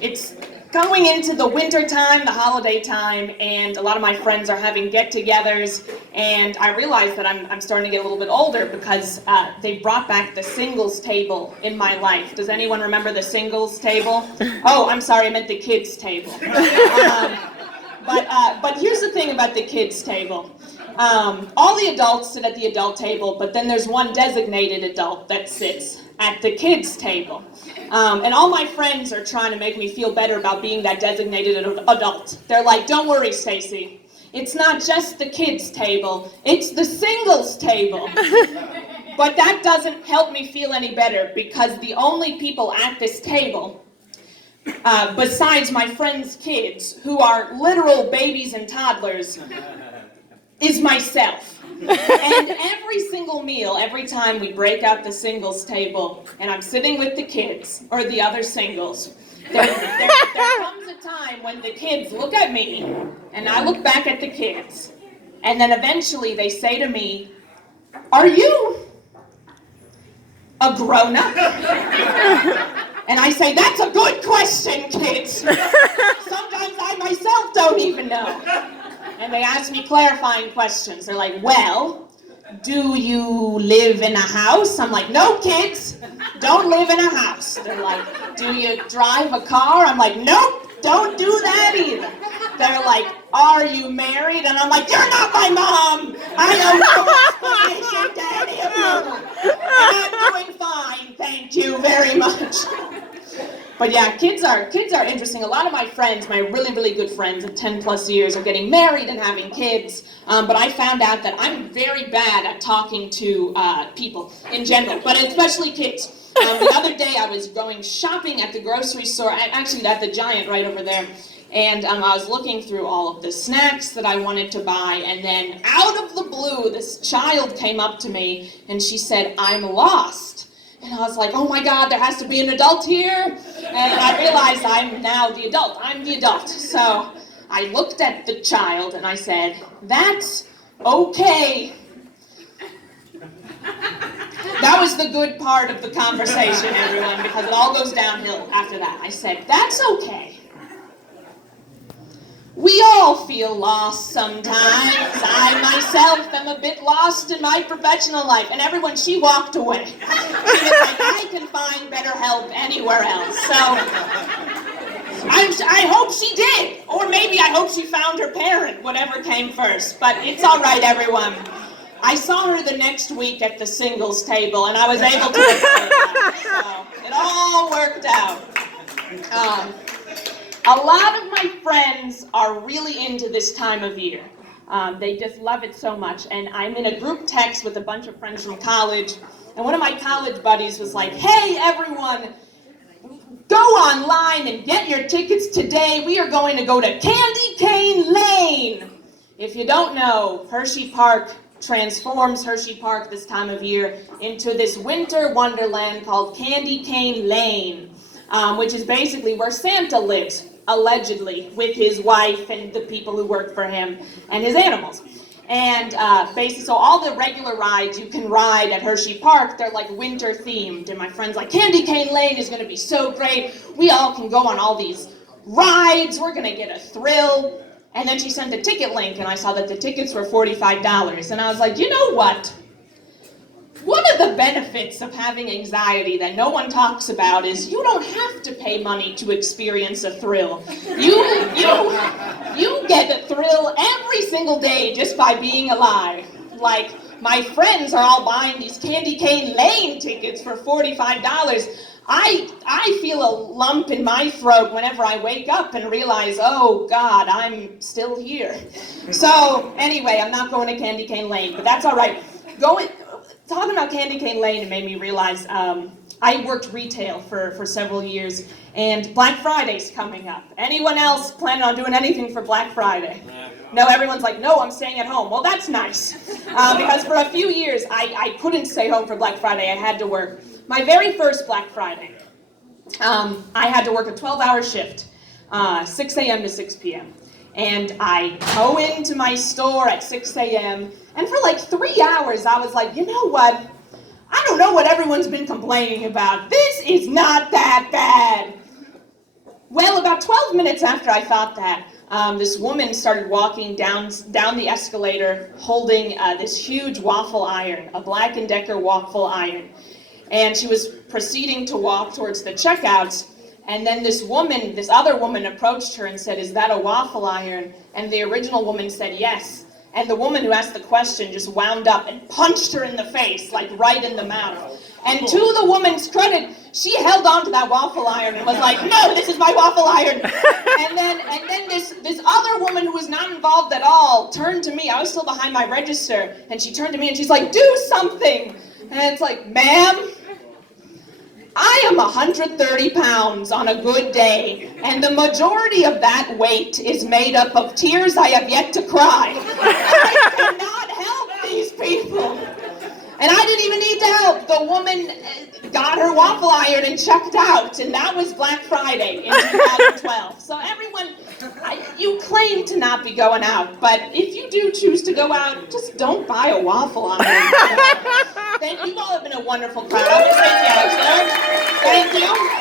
It's going into the winter time, the holiday time, and a lot of my friends are having get-togethers, and I realize that I'm starting to get a little bit older because they brought back the singles table in my life. Does anyone remember the singles table? Oh, I'm sorry, I meant the kids table. But here's the thing about the kids table. All the adults sit at the adult table, but then there's one designated adult that sits at the kids table. And all my friends are trying to make me feel better about being that designated adult. They're like, don't worry, Stacy. It's not just the kids table, it's the singles table. But that doesn't help me feel any better because the only people at this table, besides my friends' kids, who are literal babies and toddlers, is myself. And every single meal, every time we break out the singles table and I'm sitting with the kids or the other singles, there comes a time when the kids look at me and I look back at the kids, and then eventually they say to me, "Are you a grown-up?" And I say, "That's a good question, kids. Sometimes I myself don't even know." And they ask me clarifying questions. They're like, "Well, do you live in a house?" I'm like, "No, kids, don't live in a house." They're like, "Do you drive a car?" I'm like, "Nope, don't do that either." They're like, "Are you married?" And I'm like, "You're not my mom. I owe no explanation to any of you. And I'm doing fine, thank you very much." But yeah, kids are interesting. A lot of my friends, my really, really good friends of 10 plus years, are getting married and having kids. But I found out that I'm very bad at talking to people in general, but especially kids. The other day I was going shopping at the grocery store, actually at the Giant right over there, and I was looking through all of the snacks that I wanted to buy, and then out of the blue, this child came up to me and she said, "I'm lost." And I was like, "Oh my God, there has to be an adult here." And I realized I'm now the adult. I'm the adult. So I looked at the child and I said, "That's okay." That was the good part of the conversation, everyone, because it all goes downhill after that. I said, "That's okay. We all feel lost sometimes. I myself am a bit lost in my professional life." And everyone, she walked away. She was like, "I can find better help anywhere else." So I hope she did. Or maybe I hope she found her parent, whatever came first. But it's all right, everyone. I saw her the next week at the singles table, and I was able to avoid that. So it all worked out. A lot of my friends are really into this time of year. They just love it so much. And I'm in a group text with a bunch of friends from college. And one of my college buddies was like, "Hey, everyone, go online and get your tickets today. We are going to go to Candy Cane Lane." If you don't know, Hershey Park transforms Hershey Park this time of year into this winter wonderland called Candy Cane Lane, which is basically where Santa lives, allegedly, with his wife and the people who work for him and his animals. And basically, so all the regular rides you can ride at Hershey Park, they're like winter themed. And my friend's like, "Candy Cane Lane is going to be so great. We all can go on all these rides. We're going to get a thrill." And then she sent a ticket link, and I saw that the tickets were $45. And I was like, you know what? One of the benefits of having anxiety that no one talks about is you don't have to pay money to experience a thrill. You get a thrill every single day just by being alive. Like, my friends are all buying these Candy Cane Lane tickets for $45. I feel a lump in my throat whenever I wake up and realize, oh God, I'm still here. So anyway, I'm not going to Candy Cane Lane, but that's all right. Talking about Candy Cane Lane, it made me realize I worked retail for several years, and Black Friday's coming up. Anyone else planning on doing anything for Black Friday? No, everyone's like, "No, I'm staying at home." Well, that's nice, because for a few years I couldn't stay home for Black Friday. I had to work. My very first Black Friday, I had to work a 12-hour shift, 6 a.m. to 6 p.m. And I go into my store at 6 a.m., and for like 3 hours, I was like, you know what? I don't know what everyone's been complaining about. This is not that bad. Well, about 12 minutes after I thought that, this woman started walking down the escalator holding this huge waffle iron, a Black & Decker waffle iron. And she was proceeding to walk towards the checkouts, and then this other woman approached her and said, "Is that a waffle iron?" And the original woman said, "Yes." And the woman who asked the question just wound up and punched her in the face, like right in the mouth. And to the woman's credit, she held on to that waffle iron and was like, "No, this is my waffle iron." And then this other woman who was not involved at all turned to me. I was still behind my register, and she turned to me and she's like, "Do something." And it's like, "Ma'am, I am 130 pounds on a good day, and the majority of that weight is made up of tears I have yet to cry. I cannot help these people." And I didn't even need to help. The woman got her waffle iron and checked out, and that was Black Friday in 2012. So everyone, you claim to not be going out, but if you do choose to go out, just don't buy a waffle iron. Thank you. You all have been a wonderful crowd. Thank you.